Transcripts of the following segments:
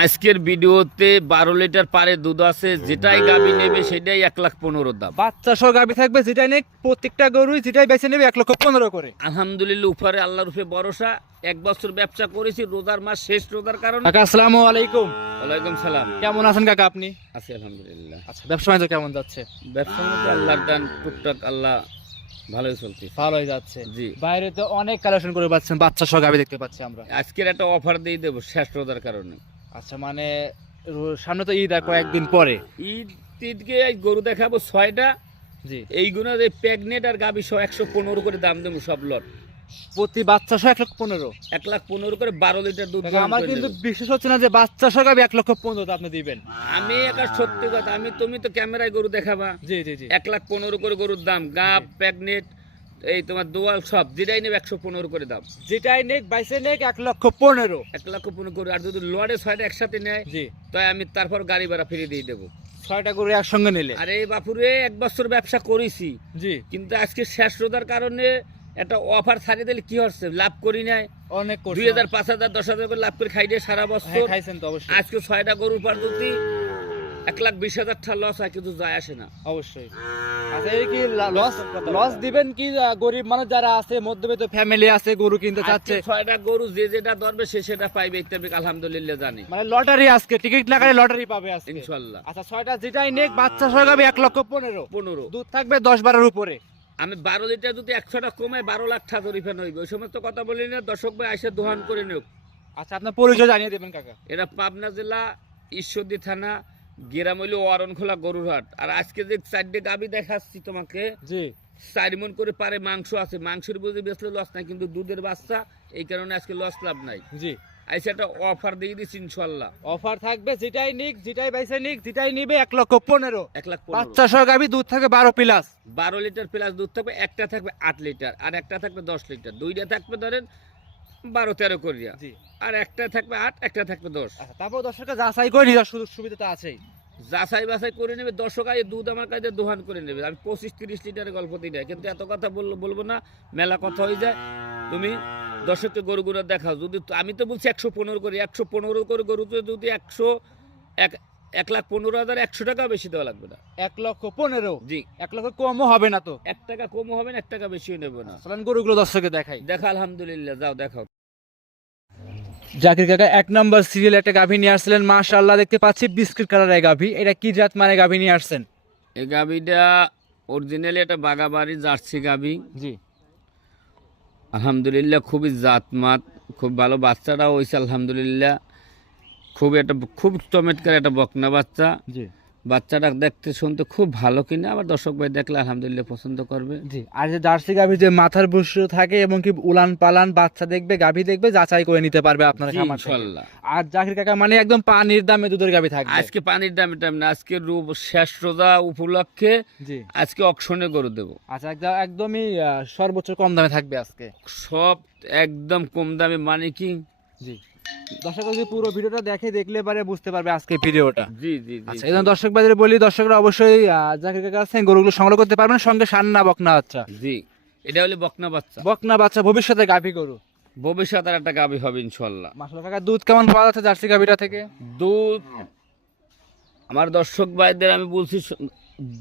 আজকের ভিডিওতে বারো লিটার পারে দুধ আছে যেটাই গাবি নেবে সেটাই এক লাখ পনেরো দাম। বাচ্চা সহ গাভি থাকবে যেটাই নেই প্রত্যেকটা গরুই যেটাই বেছে নেবে এক লক্ষ পনেরো করে। আলহামদুলিল্লাহ উপরে আল্লাহর উপরে ভরসা। এক বছর ব্যবসা করেছি রোজার মাস শেষ রোজার কারণে। কাকা আসসালামু আলাইকুম। ওয়ালাইকুম সালাম। কেমন আছেন কাকা আপনি? আছি আলহামদুলিল্লাহ। আচ্ছা ব্যবসা বাণিজ্য কেমন যাচ্ছে? ব্যবসার মধ্যে আল্লাহর দান টুকটাক আল্লাহ ভালোই চলছে। ভালোই যাচ্ছে। জি। বাইরে তো অনেক কালেকশন করে পাচ্ছেন বাচ্চা সহ গাভি দেখতে পাচ্ছি আমরা। আজকের একটা অফার দিয়ে দেবো শেষ রোজার কারণে। আচ্ছা মানে সামনে তো ঈদ আর কয়েকদিন পরে। ঈদ ঈদকে এই গরু দেখাবো ছয়টা। জি। এইগুলো যে প্রেগনেন্ট আর গাবি সহ একশো পনেরো করে দাম দেবো সব লট। প্রতি বাচ্চা সহ এক লক্ষ পনেরো? এক লাখ পনেরো করে বারো লিটার দুধ আমার কিন্তু। বিশ্বাস হচ্ছে না যে বাচ্চা সহ গাভি এক লক্ষ পনেরো আপনি দিবেন। আমি একটা সত্যি কথা আমি তুমি তো ক্যামেরায় গরু দেখাবা। জি জি জি। এক লাখ পনেরো করে গরুর দাম গাব প্যাগনেট এই তোমার দোয়াল সব যেটাই নেবে একশো পনেরো করে দাম যেটাই নেক বাইসে নেক এক লক্ষ পনেরো। এক লক্ষ পনেরো করে আর যদি লড়ে ছয়টা একসাথে নেয় জি। তাই আমি তারপর গাড়ি ভাড়া ফিরিয়ে দিয়ে দেবো। ছয়টা গরু একসঙ্গে নিলে। আরে বাপুরে এক বছর ব্যবসা করেছি। জি। কিন্তু আজকে শেষ রোজার কারণে একটা অফার ছাড়িয়ে দিলে কি হচ্ছে? লাভ করি নাই। অনেক। দুই হাজার পাঁচ হাজার দশ হাজার করে লাভ করে খাই দিয়ে সারা হ্যাঁ, বছর খাইছেন তো অবশ্যই। আজকে ছয়টা গরু পার এক লাখ বিশ হাজার টাকা লস হয় কিন্তু যায় আসে না। অবশ্যই। আচ্ছা এই কি লস লস দিবেন কি গরিব মানুষ যারা আছে মধ্যবিত্ত ফ্যামিলি আছে গরু কিনতে চাচ্ছে? ছয়টা গরু যে যেটা ধরবে সে সেটা পাইবে ইত্যাদি আলহামদুলিল্লাহ জানি। মানে লটারি আজকে টিকিট লাগালে লটারি পাবে আজকে? ইনশাল্লাহ। আচ্ছা ছয়টা যেটাই নেক বাচ্চা সগাবে এক লক্ষ পনেরো। পনেরো। দুধ থাকবে দশ বারোর উপরে। আমি বারো লিটার যদি একশোটা কমে বারো লাখ টাকা জরিফান হইবে। ওই সময় তো কথা বলি না দর্শক ভাই এসে দোহান করে নিক আচ্ছা আপনার পরিচয় জানিয়ে দেবেন কাকা। এটা পাবনা জেলা ঈশ্বরদী থানা গেরাম হইল ওয়ারণখোলা গরুরহাট। আর আজকে যে চারটে গাবি দেখাচ্ছি তোমাকে জি। চার মন করে পারে মাংস আছে। মাংসের বুঝে বেচলে লস নাই কিন্তু দুধের বাচ্চা এই কারণে আজকে লস লাভ নাই। জি। আইসে একটা অফার দিয়ে দিচ্ছি ইনশাল্লাহ অফার থাকবে যেটাই নিক যেটাই বাইসে নিক যেটাই নিবে এক লক্ষ পনেরো। এক লাখ পনেরো। বাচ্চা সগাবি দুধ থাকে বারো প্লাস। বারো লিটার প্লাস দুধ থাকবে একটা থাকবে আট লিটার আর একটা থাকবে দশ লিটার। দুইটা থাকবে ধরেন বারো তেরো করিয়া। আর একটা থাকবে আট একটা থাকবে দশ। আচ্ছা তারপর দর্শকরা যাচাই করে নিয়ে সুযোগ সুবিধা তো আছেই। যাচাই বাছাই করে নেবে দর্শক আগে দুধ আমার কাছে দোহান করে নেবে। আমি পঁচিশ তিরিশ লিটারের গল্প দিই না। কিন্তু এত কথা বলব বলব না মেলা কথা হয়ে যায়। তুমি দর্শককে গরুগুলো দেখাও। যদি আমি তো বলছি একশো পনেরো করে একশো পনেরো করে গরুতে যদি একশো এক এক লাখ পনেরো হাজার একশো টাকা বেশি দেওয়া লাগবে না। এক লক্ষ পনেরো? জি। এক লক্ষ কমও হবে না তো? এক টাকা কমও হবে না এক টাকা বেশিও নেবে না। গরুগুলো দর্শকে দেখাই। দেখা আলহামদুলিল্লাহ। যাও দেখাও। জাকির কাকা এক নম্বর সিরিয়াল একটা গাভী নিয়ে আসছিলেন। মাশাআল্লাহ দেখতে পাচ্ছি বিস্কিট কালারের গাভী। এটা কি জাত মানে গাভী নিয়ে আসছেন? এই গাভীটা অরিজিনালি একটা বাগাবাড়ি জার্সি গাভী। জি। আলহামদুলিল্লাহ খুবই জাতমাত খুব ভালো বাচ্চাটা হয়েছে আলহামদুলিল্লাহ। খুব একটা খুব চমৎকার একটা বকনা বাচ্চা। জি। বাচ্চাটা দেখতে শুনতে খুব ভালো কিনা আবার দর্শক ভাই দেখলে আলহামদুলিল্লাহ পছন্দ করবে। জি আর যে জার্সি গাভী যে মাথার বুশ থাকে এবং কি উলান পালান বাচ্চা দেখবে গাভী দেখবে যাচাই করে নিতে পারবে আপনার খামার আর জাকির কাকা মানে একদম পানির দামে দুধের গাভী থাকবে। আজকে পানির দাম টাইম না আজকে রূপ শেষ রোজা উপলক্ষে জি। আজকে অকশনে গরু দেবো। আচ্ছা একদম একদমই সর্বোচ্চ কম দামে থাকবে আজকে। সব একদম কম দামে মানে কি? জি। দর্শক যদি পুরো ভিডিওটা দেখে দেখলে পারে বুঝতে পারবে আজকে ভিডিওটা। জি জি জি আচ্ছা এই দর্শক বাজারে বলি দর্শকরা অবশ্যই জাকির কাকা আছেন গরুগুলো সংগ্রহ করতে পারবেন সঙ্গে সান্না বকনা বাচ্চা। জি এটা হলে বকনা বাচ্চা। বকনা বাচ্চা ভবিষ্যতে গাভী গরু। ভবিষ্যৎ আর একটা গাবি হবে ইনশাল্লাহ কাকা দুধ কেমন পাওয়া যাচ্ছে জার্সি গাভীটা থেকে? দুধ আমার দর্শক ভাইদের আমি বলছি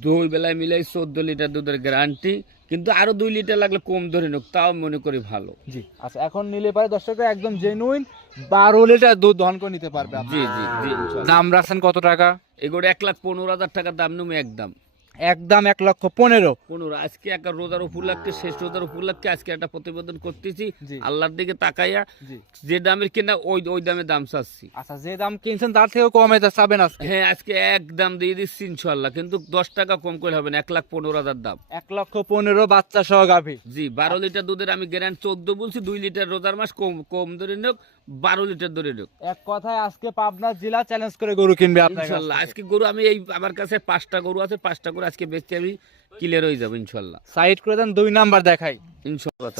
দুই বেলায় মিলাই চোদ্দ লিটার দুধের গ্যারান্টি কিন্তু আরও দুই লিটার লাগলে কম ধরে নোক তাও মনে করি ভালো। জি আচ্ছা এখন নিলে পারে দর্শকরা একদম জেনুইন বারো লিটার দুধ ধন করে নিতে পারবে জি জি জি দাম রাখছেন কত টাকা? এগুলো এক লাখ পনেরো হাজার টাকার দাম নেবে একদম। একদম এক লক্ষ পনেরো। পনেরো। আজকে একটা রোজার উপলক্ষে শেষ রোজার উপলক্ষে আজকে একটা প্রতিবেদন করতেছি। আল্লাহর দিকে তাকাইয়া যে দামের কেনা ওই ওই দামে দাম চাচ্ছি। আচ্ছা যে দাম কিনছেন তার থেকেও কমে যা চাবেন আজকে? হ্যাঁ আজকে এক দাম দিয়ে দিচ্ছি ইনশাল্লাহ কিন্তু দশ টাকা কম করে হবে না এক লাখ পনেরো হাজার দাম। এক লক্ষ পনেরো বাচ্চা সহ গাভী। জি বারো লিটার দুধের আমি গ্যারান্টি চোদ্দ বলছি দুই লিটার রোজার মাস কম কম ধরে নিক বারো লিটার ধরে ঢুক এক কথায় আজকে পাবনা জেলা চ্যালেঞ্জ করে গরু কিনবে আপনার। আজকে গরু আমি এই আমার কাছে পাঁচটা গরু আছে পাঁচটা গরু আজকে বেচতে আমি ক্লিয়ার হয়ে যাব ইনশাল্লাহ। সাইড করে দেন দুই নাম্বার দেখাই।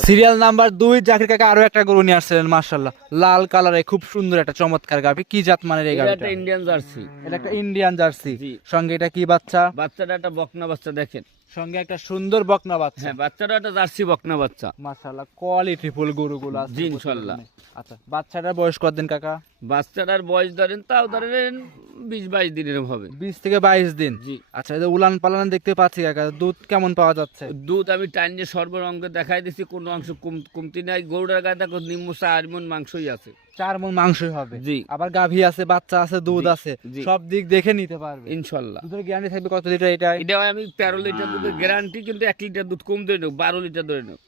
সিরিয়াল নাম্বার দুই জাকির কাকা আরও একটা গরু নিয়ে আসছিলেন মার্শাল্লাহ লাল কালারে খুব সুন্দর একটা চমৎকার গাভী। কি জাত মানের এই এটা ইন্ডিয়ান জার্সি এটা একটা ইন্ডিয়ান জার্সি সঙ্গে এটা কি বাচ্চা? বাচ্চাটা একটা বকনা বাচ্চা দেখেন। সঙ্গে একটা সুন্দর বকনা বাচ্চা। হ্যাঁ বাচ্চাটা একটা জার্সি বকনা বাচ্চা। মাশাআল্লাহ কোয়ালিটি ফুল গরুগুলো আছে জি, ইনশাল্লাহ। আচ্ছা বাচ্চাটার বয়স কতদিন কাকা? বাচ্চাটার বয়স ধরেন তাও ধরেন বিশ বাইশ দিনের হবে। বিশ থেকে বাইশ দিন। জি। আচ্ছা যে উলান পালান দেখতে পাচ্ছি কাকা দুধ কেমন পাওয়া যাচ্ছে? দুধ আমি টাইনে সর্বরঙ্গে দেখাই দিছি কোনো অংশ কমতি নাই। গরুটার গায়ে দেখো নিম্ন চার মন মাংসই আছে। চার মন মাংসই হবে। জি। আবার গাভী আছে বাচ্চা আছে দুধ আছে সব দিক দেখে নিতে পারবে। ইনশাল্লাহ। দুধের গ্যারান্টি থাকবে কত লিটার এটা? এটা আমি তেরো লিটার দুধের গ্যারান্টি কিন্তু এক লিটার দুধ কম ধরে নেব বারো লিটার ধরে নেব।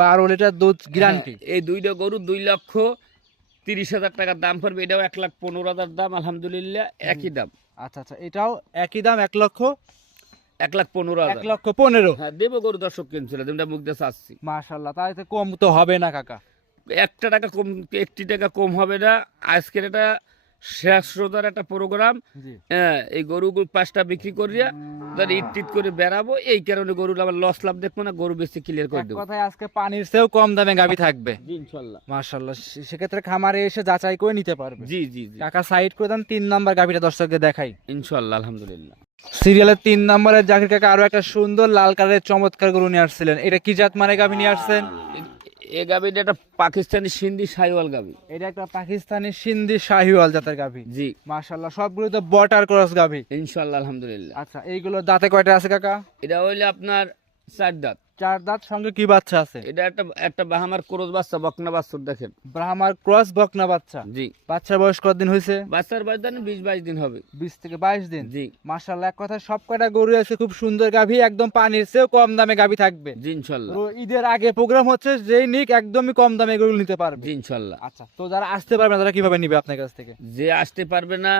বারো লিটার দুধ গ্যারান্টি? হ্যাঁ, এই দুইটা গরু দুই লক্ষ তিরিশ হাজার টাকার দাম পড়বে এটাও এক লাখ পনেরো হাজার দাম আলহামদুলিল্লাহ একই দাম। আচ্ছা আচ্ছা এটাও একই দাম এক লক্ষ এক লাখ পনেরো এক লক্ষ পনেরো। হ্যাঁ দেবো গরু দর্শক কিনছিল মুখ দিয়ে চাচ্ছি। মাশাল্লাহ তাইতে কম তো হবে না কাকা। একটা টাকা কম একটি টাকা কম হবে না। আজকের এটা শেষ রোজার একটা প্রোগ্রাম হ্যাঁ এই গরুগুলো পাঁচটা বিক্রি করিয়া ধর ইট টিট করে বেড়াবো। এই কারণে গরুর আবার লস লাভ দেখব না গরু বেশি ক্লিয়ার করে দেবো। কথায় আজকে পানির চেয়েও কম দামে গাভী থাকবে। ইনশাল্লাহ মাশাল্লাহ সেক্ষেত্রে খামারে এসে যাচাই করে নিতে পারবে। জি জি কাকা সাইড করে দেন তিন নাম্বার গাভীটা দর্শকদের দেখাই। ইনশাল্লাহ আলহামদুলিল্লাহ। সিরিয়ালের তিন নম্বরের জাকির কাকা আরও একটা সুন্দর লাল কালারের চমৎকার গরু নিয়ে আসছিলেন। এটা কি জাত মানে গাভী নিয়ে আসছেন? এ- গাভীটা একটা পাকিস্তানি সিন্ধি শাহিওয়াল গাভী। এটা একটা পাকিস্তানি সিন্ধি শাহিওয়াল জাতের গাভী। জি। মাশাল্লাহ সবগুলো তো বটার ক্রস গাভী। ইনশাল্লাহ আলহামদুলিল্লাহ। আচ্ছা এইগুলো দাঁতে কয়টা আছে কাকা? এটা হইলে আপনার চার দাঁত। চার দাঁত সঙ্গে কি বাচ্চা আছে? এটা একটা একটা বাহামার ক্রোজ বাচ্চা বকনা বাচ্চা দেখেন। ব্রাহ্মার ক্রস বকনা বাচ্চা? জি। বাচ্চার বয়স কতদিন হয়েছে? বাচ্চার বয়স ধরেন বিশ বাইশ দিন হবে। বিশ থেকে বাইশ দিন? জি। মাশাল্লাহ এক কথা সব কটা গরু আছে? খুব সুন্দর গাভী একদম পানির চেয়েও কম দামে গাভী থাকবে। জি ইনশাল্লাহ ঈদের আগে প্রোগ্রাম হচ্ছে যেই নিক একদমই কম দামে গরু নিতে পারবে। জি ইনশাল্লাহ আচ্ছা তো যারা আসতে পারবে না তারা কীভাবে নিবে আপনার কাছ থেকে? যে আসতে পারবে না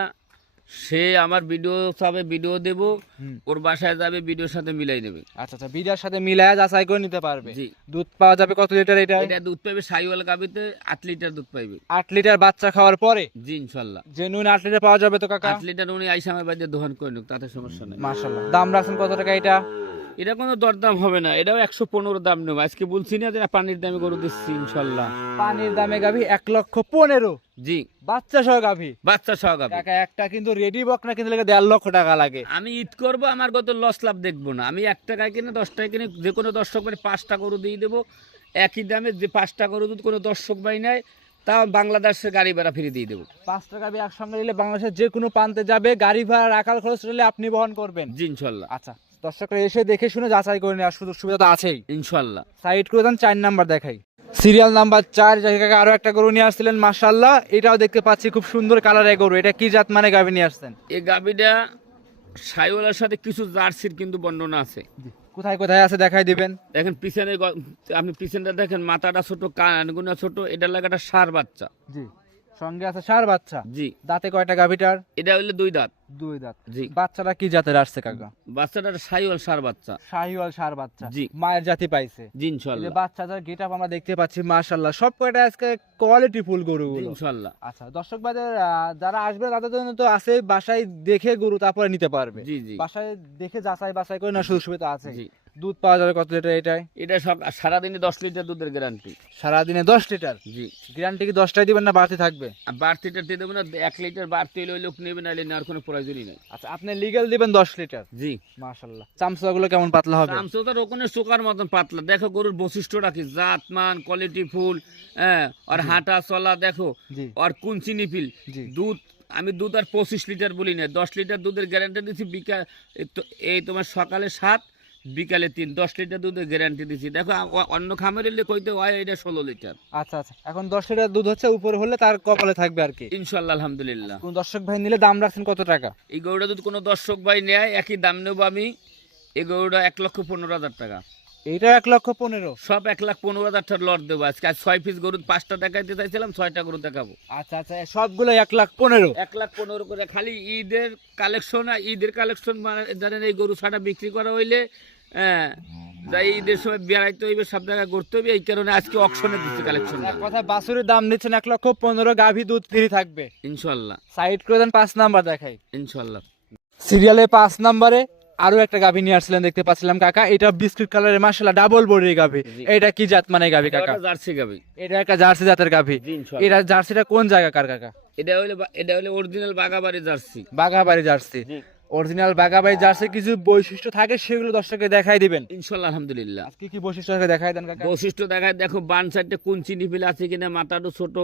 সে আমার ভিডিও চাবে ভিডিও দেব ওর বাসায় যাবে ভিডিওর সাথে মিলাই দেবে। আচ্ছা আচ্ছা ভিডিওর সাথে মিলায় যাচাই করে নিতে পারবে? জি। দুধ পাওয়া যাবে কত লিটার এটা? এটা দুধ পাবে সাইওয়াল গাবিতে 8 লিটার দুধ পাবে 8 লিটার বাচ্চা খাওয়ার পরে? জি ইনশাল্লাহ। জেনুইন 8 লিটার পাওয়া যাবে তো কাকা? 8 লিটার উনি আইসা আমার বাড়িতে দোকান করে নিক তাতে সমস্যা নাই। মাশাআল্লাহ। দাম রাখছেন কত টাকা এটা? এটা কোনো দরদাম হবে না এটাও একশো পনেরো দাম নেব। আজকে বলছি না যে পানির দামে গরু দিচ্ছি ইনশাল্লাহ। পানির দামে গাভী এক লক্ষ পনেরো। জি। বাচ্চা সহ গাভী। বাচ্চা সহ কাকা একটা কিন্তু রেডি বকনা কিনতে লাগে দেড় লক্ষ টাকা লাগে। আমি ঈদ করব আমার কত লস লাভ দেখব না। আমি এক টাকায় কিনে দশ টাকায় কিনে যে কোনো দর্শক মানে পাঁচটা গরু দিয়ে দেবো। একই দামে যে পাঁচটা গরু যদি কোনো দর্শক বাই নেয় তাও বাংলাদেশের গাড়ি ভাড়া ফিরে দিয়ে দেবো। পাঁচ টাকা গাভী একসঙ্গে নিলে বাংলাদেশের যে কোনো প্রান্তে যাবে গাড়ি ভাড়া রাখার খরচ হলে আপনি বহন করবেন। জি ইনশাল্লাহ। আচ্ছা। দর্শকরা এসে দেখে শুনে যাচাই করে নেওয়ার সুযোগ সুবিধা তো আছেই। ইনশাল্লাহ। সাইড করে দেন চার নাম্বার দেখাই। সিরিয়াল নাম্বার চার জায়গা আরও একটা গরু নিয়ে আসছিলেন মাশাল্লাহ এটাও দেখতে পাচ্ছি খুব সুন্দর কালারের গরু। এটা কি জাত মানে গাভী নিয়ে আসছেন? এই গাবিটা সাইওয়ালার সাথে কিছু জার্সির কিন্তু বর্ণনা আছে। কোথায় কোথায় আছে দেখাই দিবেন। দেখেন পিছনে আপনি পিছনটা দেখেন মাথাটা ছোট কানগুনা ছোট এটা লাগে একটা সার বাচ্চা। জি। সঙ্গে আছে সার বাচ্চা। জি। দাঁতে কয়টা গাভীটার? এটা হইলে দুই দাঁত। দুই দাঁত। জি। বাচ্চাটা কি জাতের আসছে কাকা? বাচ্চাটা সাইওয়াল সার বাচ্চা। শাহিওয়াল সার বাচ্চা। জি। মায়ের জাতি পাইছে। জি এই যে বাচ্চাটার গেট আপ আমরা দেখতে পাচ্ছি মাশাল্লাহ সব কয়টা আজকে কোয়ালিটি ফুল গরু জি, ইনশাল্লাহ। আচ্ছা দর্শক বাজার যারা আসবে তাদের জন্য তো আছে বাসায় দেখে গরু তারপরে নিতে পারবে। জি জি। বাসায় দেখে যাচাই বাছাই করে না সুযোগ সুবিধা আছে। জি। দুধ পাওয়া যাবে কত লিটার এটাই এটা সব সারাদিনে দশ লিটার দুধের গ্যারান্টি সারাদিনে দশ লিটার? জি। গ্যারান্টি কি দশটাই দিবেন না বাড়তি থাকবে? বাড়তিটা দিয়ে দেবো না এক লিটার বাড়তি হলে লোক নেবে না নেওয়ার কোনো প্রয়োজনই নেই। আচ্ছা আপনি লিগেল দিবেন দশ লিটার? জি। মাশাল্লাহ চামচা গুলো কেমন পাতলা হবে? আমসোতার ওখানে চোকার মতন পাতলা। দেখো গরুর বৈশিষ্ট্যটা কি? জাত মান কোয়ালিটি ফুল হ্যাঁ আর হাঁটা চলা দেখো জি। আর কোন চিনি ফিল। জি। দুধ আমি দুধ আর পঁচিশ লিটার বলি না। দশ লিটার দুধের গ্যারান্টি দিচ্ছি বিকাল এই এই তোমার সকালে সাত বিকালে তিন দশ লিটার দুধের গ্যারান্টি দিচ্ছি দেখো অন্য খামারের কইতে হয় এটা ষোলো লিটার। আচ্ছা আচ্ছা। এখন দশ লিটার দুধ হচ্ছে উপরে হলে তার কপালে থাকবে আর কি। ইনশাল্লাহ আলহামদুলিল্লাহ। কোন দর্শক ভাই নিলে দাম রাখছেন কত টাকা? এই গরুটা দুধ কোনো দর্শক ভাই নেয় একই দাম নেব আমি। এই গরুটা এক লক্ষ পনেরো হাজার টাকা। এইটা এক লক্ষ পনেরো। সব এক লাখ পনেরো হাজার টাকা লট দেবো। আজকে আজ ছয় পিস গরু পাঁচটা দেখাইতে চাইছিলাম ছয়টা গরু দেখাবো। আচ্ছা আচ্ছা সবগুলো এক লাখ পনেরো। এক লাখ পনেরো করে খালি ঈদের কালেকশন আর ঈদের কালেকশন মানে জানেন এই গরু ছাড়া বিক্রি করা হইলে হ্যাঁ যাই ঈদের সময় বেড়াইতে হইবে সব জায়গায় করতে হইবে এই কারণে আজকে অকশনে দিচ্ছে কালেকশন কথা বাছুরের দাম নিচ্ছেন এক লক্ষ পনেরো গাভী দুধ ফ্রি থাকবে। ইনশাল্লাহ। সাইড করে দেন পাঁচ নাম্বার দেখাই। ইনশাল্লাহ। সিরিয়ালে পাঁচ নাম্বারে আরও একটা গাভী নিয়ে আসছিলেন দেখতে পাচ্ছিলাম কাকা। এটা বিস্কুট কালারের মাসালা ডাবল বডির গাভী। এটা কি জাত মানে গাভী কাকা? জার্সি গাবি এটা একটা জার্সি জাতের গাভী। এটা জার্সিটা কোন জায়গা কার কাকা? এটা হইলে বা- এটা হলে অরিজিনাল বাগাবাড়ি জার্সি। বাঘাবাড়ি জার্সি। অরিজিনাল বাগাবাই জার্সি কিছু বৈশিষ্ট্য থাকে সেগুলো দর্শককে দেখাই দিবেন। ইনশাল্লাহ আলহামদুলিল্লাহ। আজকে কি বৈশিষ্ট্য থাকে দেখাই দেন কাকা? বৈশিষ্ট্য দেখায় দেখো বান সাইডে কোন চিনি ফেলে আছে কিনা মাথাটা ছোট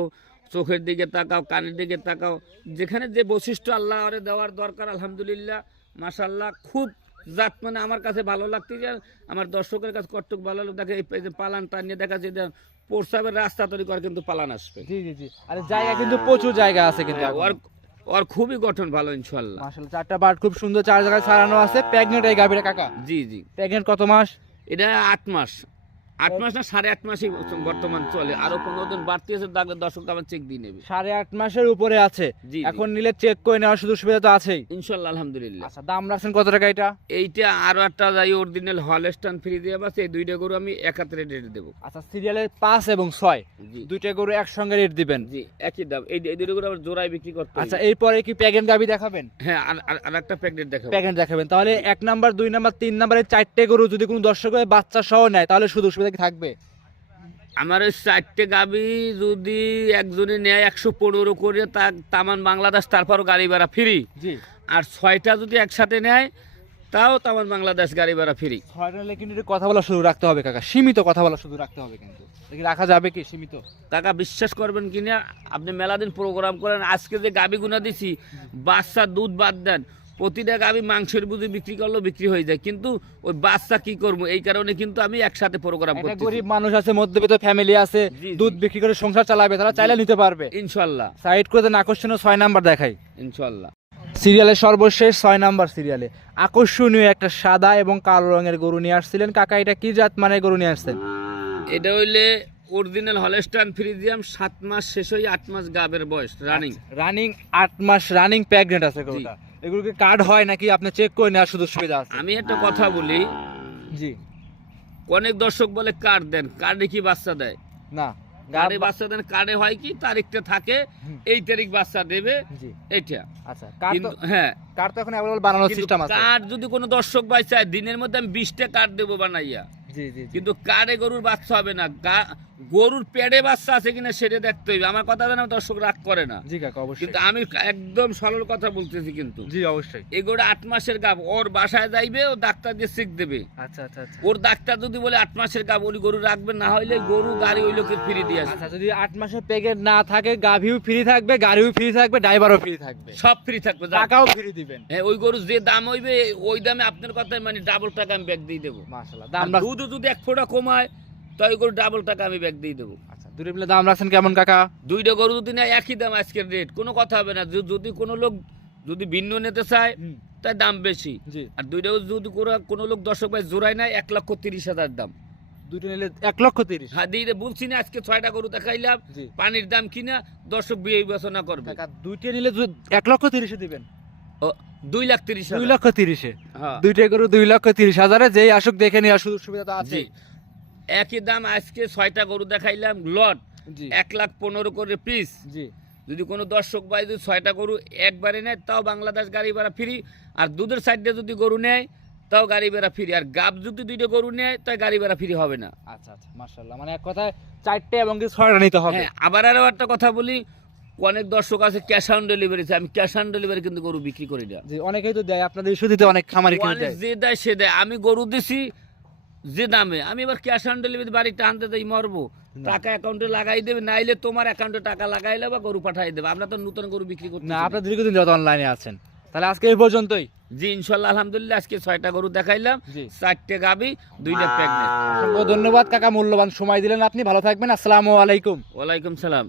চোখের দিকে তাকাও কানের দিকে তাকাও। যেখানে যে বৈশিষ্ট্য আল্লাহ আরে দেওয়ার দরকার আলহামদুলিল্লাহ মাশাল্লাহ খুব জাত মানে আমার কাছে ভালো লাগতেছে আমার দর্শকের কাছে কট্টক ভালো লাগে দেখে এই যে পালান তার নিয়ে দেখা যায় যে প্রস্তাবের রাস্তা তৈরি করে কিন্তু পালান আসবে। জি জি জি। আরে জায়গা কিন্তু প্রচুর জায়গা আছে কিন্তু আর ওর ওর খুবই গঠন ভালো ইনশাল্লাহ মাশাআল্লাহ চারটা বাট খুব সুন্দর চার জায়গায় ছাড়ানো আছে। প্রেগনেন্ট এই গাভীরা কাকা? জি জি। প্রেগনেন্ট কত মাস? এটা আট মাস। আট মাস না সাড়ে আট মাসই বর্তমান চলে। আরও পনেরো দিন বাড়তি আছে তাহলে দর্শক আমার চেক দিয়ে নেবে। সাড়ে আট মাসের উপরে আছে। এখন নিলে চেক করে নেওয়ার সুযোগ সুবিধা তো আছেই। ইনশাল্লাহ আলহামদুলিল্লাহ। আচ্ছা দাম রাখছেন কত টাকা এটা? এইটা আরও একটা যাই অরিজিনাল হলস্টান ফ্রি দিয়ে আছে এই দুইটা গরু আমি এক রেট দেবো। আচ্ছা সিরিয়ালের পাঁচ এবং ছয়। দুইটা গরু একসঙ্গে রেট দিবেন। জি একই দাম। এই দুটো গরু আবার জোড়ায় বিক্রি করতে। আচ্ছা এরপরে কি প্যাগেন্ট গাভি দেখাবেন? হ্যাঁ আর একটা প্যাকেট দেখাবো। প্যাগেন্ট দেখাবেন। তাহলে এক নাম্বার দুই নাম্বার তিন নাম্বারের চারটে গরু যদি কোনো দর্শক হয় বাচ্চা সহ নেয় তাহলে সুযোগ সুবিধা কি থাকবে? আমার ওই চারটে গাবি যদি একজনে নেয় একশো পনেরো করে তা তামান বাংলাদেশ তারপরও গাড়ি ভাড়া ফ্রি জি। আর ছয়টা যদি একসাথে নেয় তাও তামান বাংলাদেশ গাড়ি ভাড়া ফ্রি ছয়টা কিন্তু কথা বলা শুরু রাখতে হবে কাকা সীমিত কথা বলা শুধু রাখতে হবে কিন্তু। রাখা যাবে কি সীমিত? কাকা বিশ্বাস করবেন কিনা আপনি মেলা দিন প্রোগ্রাম করেন আজকে যে গাবি গুনা দিছি বাচ্চা দুধ বাদ দেন প্রতিটা গাবি মাংসের বুঝে বিক্রি করলেও বিক্রি হয়ে যায়। কিন্তু ওই বাচ্চা কি করব? এই কারণে কিন্তু আমি একসাথে প্রোগ্রাম করছি গরিব মানুষ আছে মধ্যবিত্ত ফ্যামিলি আছে। দুধ বিক্রি করে সংসার চালাবে তারা চাইলে নিতে পারবে। ইনশাল্লাহ। সাইড করে দেন আকর্ষণীয় ছয় নাম্বার দেখাই। ইনশাল্লাহ। সিরিয়ালের সর্বশেষ ছয় নাম্বার সিরিয়ালে। আকর্ষণীয় একটা সাদা এবং কালো রঙের গরু নিয়ে আসছিলেন। কাকা এটা কি জাত মানে গরু নিয়ে আসছেন? এটা হইলে অরিজিনাল হলস্টান ফ্রিজিয়াম সাত মাস শেষ হয়ে আট মাস গাবের বয়স রানিং রানিং আট মাস রানিং প্রেগনেন্ট আছে গরুটা। এগুলোকে কার্ড হয় নাকি? আপনি চেক করে নেওয়ার সুযোগ সুবিধা আছে? আমি একটা কথা বলি। জি। অনেক দর্শক বলে কার্ড দেন। কার্ডে কি বাচ্চা দেয়? না। কার্ডে বাচ্চা দেন কার্ডে হয় কি? তারিখটা থাকে এই তারিখ বাচ্চা দেবে জি। এটা আচ্ছা হ্যাঁ। কার্ড তো এখন অ্যাভেলেবল বানানোর সিস্টেম আছে। কার্ড যদি কোনো দর্শক ভাই চায় দিনের মধ্যে আমি বিশটা কার্ড দেবো বানাইয়া। জি জি জি। কিন্তু কার্ডে গরুর বাচ্চা হবে না। গরুর পেটে বাচ্চা আছে কিনা সেটা দেখতে হবে। আমার কথা জানা দর্শক রাগ করে না। জি কাকা অবশ্যই। কিন্তু আমি একদম সরল কথা বলতেছি কিন্তু। জি অবশ্যই। এই গরু আট মাসের গাব ওর বাসায় যাইবে ও ডাক্তার দিয়ে শিখ দেবে। আচ্ছা আচ্ছা আচ্ছা। ওর ডাক্তার যদি বলে আট মাসের গাব ওই গরু রাখবে না হইলে গরু গাড়ি ওই লোকের ফ্রি দিয়ে আসবে। আচ্ছা যদি আট মাসের প্যাকেট না থাকে গাভিও ফ্রি থাকবে গাড়িও ফ্রি থাকবে ড্রাইভারও ফ্রি থাকবে। সব ফ্রি থাকবে টাকাও ফ্রি দিবেন। হ্যাঁ ওই গরু যে দাম হইবে ওই দামে আপনার কথায় মানে ডাবল টাকা আমি ব্যাগ দিয়ে দেবো। মাশাআল্লাহ দাম দুধও যদি এক ফোঁটা কমায় ওই গরু ডাবল টাকা আমি ব্যাগ দিয়ে দেবো। আচ্ছা দুটো মিলে দাম রাখছেন কেমন কাকা? দুইটা গরু যদি নেয় একই দাম আজকের রেট কোনো কথা হবে না। যদি- কোনো লোক যদি ভিন্ন নিতে চায় তাই দাম বেশি। আর যদি কোনো- লোক দর্শক ভাই জোড়ায় নেয় এক লক্ষ তিরিশ হাজার দাম। দুটো নিলে এক লক্ষ তিরিশ। হ্যাঁ দিয়ে বলছি না আজকে ছয়টা গরু দেখাইলাম। পানির দাম কিনা দর্শক বিবেচনা করবে। দুইটা নিলে এক লক্ষ তিরিশে দিবেন। ও, দুই লাখ তিরিশ দুই হাজার। লক্ষ তিরিশে হ্যাঁ। দুইটা গরু দুই লক্ষ তিরিশ হাজারে যেই আসুক দেখে নেওয়ার সুযোগ সুবিধা তো আছে একই দাম আজকে ছয়টা গরু দেখাইলাম লট এক লাখ পনেরো করে পিস। জি। যদি কোনো দর্শক ভাই যদি ছয়টা গরু একবারে নেয় তাও বাংলাদেশ গাড়ি ভাড়া ফ্রি। আর দুধের সাইডে যদি গরু নেয় তাও গাড়ি ভাড়া ফ্রি। আর গাব যদি দুইটা গরু নেয় তাই গাড়ি ভাড়া ফ্রি হবে না। আচ্ছা আচ্ছা মাশাআল্লাহ। মানে এক কথায় চারটে এবং কি ছয়টা নিতে হবে। হ্যাঁ আবার আরও একটা কথা বলি অনেক দর্শক আছে ক্যাশ অন ডেলিভারি আমি ক্যাশ অন ডেলিভারি কিন্তু গরু বিক্রি করি না। অনেকেই তো দেয় আপনাদের ইস্যু দিতে অনেক খামারি দেয়। যে দেয় সে দেয়। আমি গরু দিছি যে দামে? আমি এবার ক্যাশ অন ডেলিভারি বাড়িতে আনতে দেই মরবো। টাকা অ্যাকাউন্টে লাগাই দেবে নাইলে তোমার অ্যাকাউন্টে টাকা লাগাইলে বা গরু পাঠাই দেবে। আমরা তো নতুন গরু বিক্রি করতে না আপনার দীর্ঘদিন যত অনলাইনে আছেন। তাহলে আজকে এই পর্যন্তই। জি ইনশাল্লাহ আলহামদুলিল্লাহ আজকে ছয়টা গরু দেখাইলাম। চারটে গাবি দুইটা অসংখ্য ধন্যবাদ। কাকা মূল্যবান সময় দিলেন। আপনি ভালো থাকবেন। আসসালামু আলাইকুম। ওয়ালাইকুম সালাম।